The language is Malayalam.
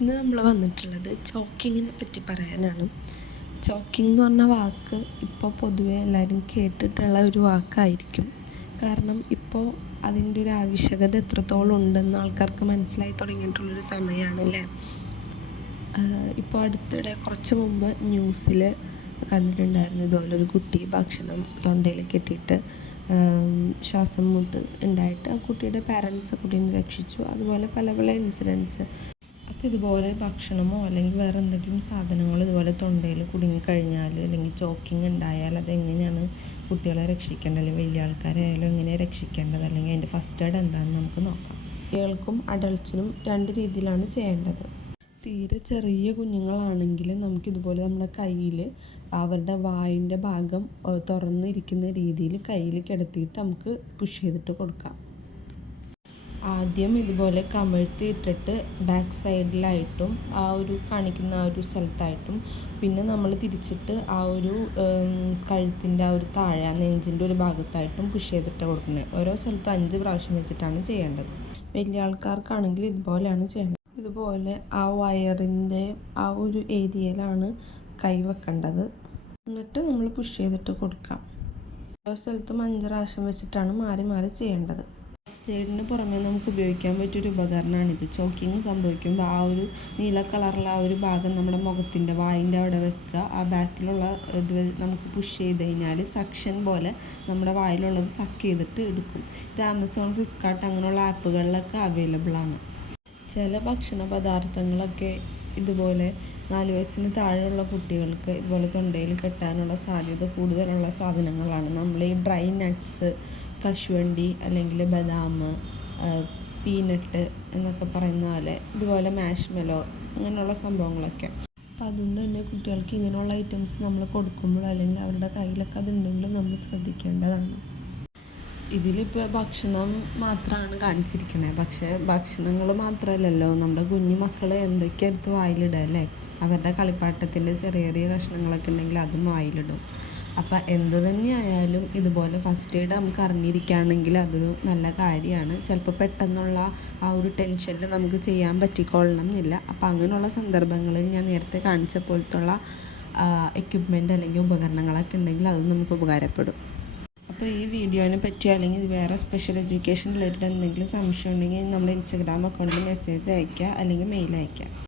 ഇന്ന് നമ്മൾ വന്നിട്ടുള്ളത് ചോക്കിങ്ങിനെ പറ്റി പറയാനാണ്. ചോക്കിംഗ് എന്ന് പറഞ്ഞ വാക്ക് ഇപ്പോൾ പൊതുവെ എല്ലാവരും കേട്ടിട്ടുള്ള ഒരു വാക്കായിരിക്കും. കാരണം ഇപ്പോൾ അതിൻ്റെ ഒരു ആവശ്യകത എത്രത്തോളം ഉണ്ടെന്ന് ആൾക്കാർക്ക് മനസ്സിലായി തുടങ്ങിയിട്ടുള്ളൊരു സമയമാണല്ലേ. ഇപ്പോൾ അടുത്തിടെ കുറച്ച് മുമ്പ് ന്യൂസിൽ കണ്ടിട്ടുണ്ടായിരുന്നു, ഇതുപോലെ ഒരു കുട്ടി ഭക്ഷണം തൊണ്ടയിൽ കെട്ടിയിട്ട് ശ്വാസം മുട്ട് ഉണ്ടായിട്ട് ആ കുട്ടിയുടെ പാരൻസ് ആ കുട്ടീനെ രക്ഷിച്ചു. അതുപോലെ പല പല ഇൻസിഡൻസ്. അപ്പോൾ ഇതുപോലെ ഭക്ഷണമോ അല്ലെങ്കിൽ വേറെ എന്തെങ്കിലും സാധനങ്ങൾ ഇതുപോലെ തൊണ്ടയിൽ കുടുങ്ങിക്കഴിഞ്ഞാൽ അല്ലെങ്കിൽ ചോക്കിങ് ഉണ്ടായാൽ അതെങ്ങനെയാണ് കുട്ടികളെ രക്ഷിക്കേണ്ടത്, അല്ലെങ്കിൽ വലിയ ആൾക്കാരായാലും എങ്ങനെ രക്ഷിക്കേണ്ടത്, അല്ലെങ്കിൽ അതിൻ്റെ ഫസ്റ്റ് എയ്ഡ് എന്താണെന്ന് നമുക്ക് നോക്കാം. കുട്ടികൾക്കും അഡൾട്ട്സിനും രണ്ട് രീതിയിലാണ് ചെയ്യേണ്ടത്. തീരെ ചെറിയ കുഞ്ഞുങ്ങളാണെങ്കിൽ നമുക്കിതുപോലെ നമ്മുടെ കയ്യിൽ അവരുടെ വായിൻ്റെ ഭാഗം തുറന്നിരിക്കുന്ന രീതിയിൽ കയ്യിൽ കിടത്തിയിട്ട് നമുക്ക് പുഷ് ചെയ്തിട്ട് കൊടുക്കാം. ആദ്യം ഇതുപോലെ കമഴ്ത്തിയിട്ടിട്ട് ബാക്ക് സൈഡിലായിട്ടും ആ ഒരു കാണിക്കുന്ന ആ ഒരു സ്ഥലത്തായിട്ടും, പിന്നെ നമ്മൾ തിരിച്ചിട്ട് ആ ഒരു കഴുത്തിൻ്റെ ആ ഒരു താഴെ ആ നെഞ്ചിൻ്റെ ഒരു ഭാഗത്തായിട്ടും പുഷ് ചെയ്തിട്ട് കൊടുക്കുന്നത്. ഓരോ സ്ഥലത്തും 5 പ്രാവശ്യം വെച്ചിട്ടാണ് ചെയ്യേണ്ടത്. വലിയ ആൾക്കാർക്കാണെങ്കിൽ ഇതുപോലെയാണ് ചെയ്യേണ്ടത്. ഇതുപോലെ ആ വയറിൻ്റെ ആ ഒരു ഏരിയയിലാണ് കൈ വെക്കേണ്ടത്. എന്നിട്ട് നമ്മൾ പുഷ് ചെയ്തിട്ട് കൊടുക്കാം. ഓരോ സ്ഥലത്തും 5 പ്രാവശ്യം വെച്ചിട്ടാണ് മാറി മാറി ചെയ്യേണ്ടത്. ഫസ്റ്റ് എയ്ഡിന് പുറമെ നമുക്ക് ഉപയോഗിക്കാൻ പറ്റിയൊരു ഉപകരണമാണിത്. ചോക്കിങ് സംഭവിക്കുമ്പോൾ ആ ഒരു നീല കളറുള്ള ആ ഒരു ഭാഗം നമ്മുടെ മുഖത്തിൻ്റെ വായിൻ്റെ അവിടെ വെക്കുക. ആ ബാക്കിലുള്ള ഇത് നമുക്ക് പുഷ് ചെയ്ത് കഴിഞ്ഞാൽ സക്ഷൻ പോലെ നമ്മുടെ വായിലുള്ളത് സക്ക് ചെയ്തിട്ട് എടുക്കും. ഇത് ആമസോൺ, ഫ്ലിപ്കാർട്ട് അങ്ങനെയുള്ള ആപ്പുകളിലൊക്കെ അവൈലബിൾ ആണ്. ചില ഭക്ഷണ പദാർത്ഥങ്ങളൊക്കെ ഇതുപോലെ 4 വയസ്സിന് താഴെയുള്ള കുട്ടികൾക്ക് ഇതുപോലെ തൊണ്ടയിൽ കെട്ടാനുള്ള സാധ്യത കൂടുതലുള്ള സാധനങ്ങളാണ്. നമ്മൾ ഈ ഡ്രൈ നട്ട്സ്, കശുവണ്ടി അല്ലെങ്കിൽ ബദാം, പീനട്ട് എന്നൊക്കെ പറയുന്ന പോലെ ഇതുപോലെ മാഷ്മെലോ അങ്ങനെയുള്ള സംഭവങ്ങളൊക്കെ. അപ്പം അതുകൊണ്ട് തന്നെ കുട്ടികൾക്ക് ഇങ്ങനെയുള്ള ഐറ്റംസ് നമ്മൾ കൊടുക്കുമ്പോൾ അല്ലെങ്കിൽ അവരുടെ കയ്യിലൊക്കെ അതുണ്ടെങ്കിൽ നമ്മൾ ശ്രദ്ധിക്കേണ്ടതാണ്. ഇതിലിപ്പോൾ ഭക്ഷണം മാത്രമാണ് കാണിച്ചിരിക്കണേ, പക്ഷേ ഭക്ഷണങ്ങൾ മാത്രമല്ലല്ലോ, നമ്മുടെ കുഞ്ഞു മക്കൾ എന്തൊക്കെ എടുത്ത് വായിലിടുക അല്ലേ. അവരുടെ കളിപ്പാട്ടത്തിൻ്റെ ചെറിയ ചെറിയ കഷ്ണങ്ങളൊക്കെ ഉണ്ടെങ്കിൽ അതും വായിലിടും. അപ്പം എന്ത് തന്നെയായാലും ഇതുപോലെ ഫസ്റ്റ് എയ്ഡ് നമുക്ക് അറിഞ്ഞിരിക്കുകയാണെങ്കിൽ അതൊരു നല്ല കാര്യമാണ്. ചിലപ്പോൾ പെട്ടെന്നുള്ള ആ ഒരു ടെൻഷനിൽ നമുക്ക് ചെയ്യാൻ പറ്റിക്കൊള്ളണം എന്നില്ല. അപ്പം അങ്ങനെയുള്ള സന്ദർഭങ്ങളിൽ ഞാൻ നേരത്തെ കാണിച്ച പോലത്തുള്ള എക്യുപ്മെൻറ്റ് അല്ലെങ്കിൽ ഉപകരണങ്ങളൊക്കെ ഉണ്ടെങ്കിൽ അത് നമുക്ക് ഉപകാരപ്പെടും. അപ്പോൾ ഈ വീഡിയോനെ പറ്റി അല്ലെങ്കിൽ വേറെ സ്പെഷ്യൽ എഡ്യൂക്കേഷൻ റിലേറ്റഡ് എന്തെങ്കിലും സംശയം ഉണ്ടെങ്കിൽ നമ്മുടെ ഇൻസ്റ്റാഗ്രാം അക്കൗണ്ടിൽ മെസ്സേജ് അയയ്ക്കുക അല്ലെങ്കിൽ മെയിൽ അയയ്ക്കുക.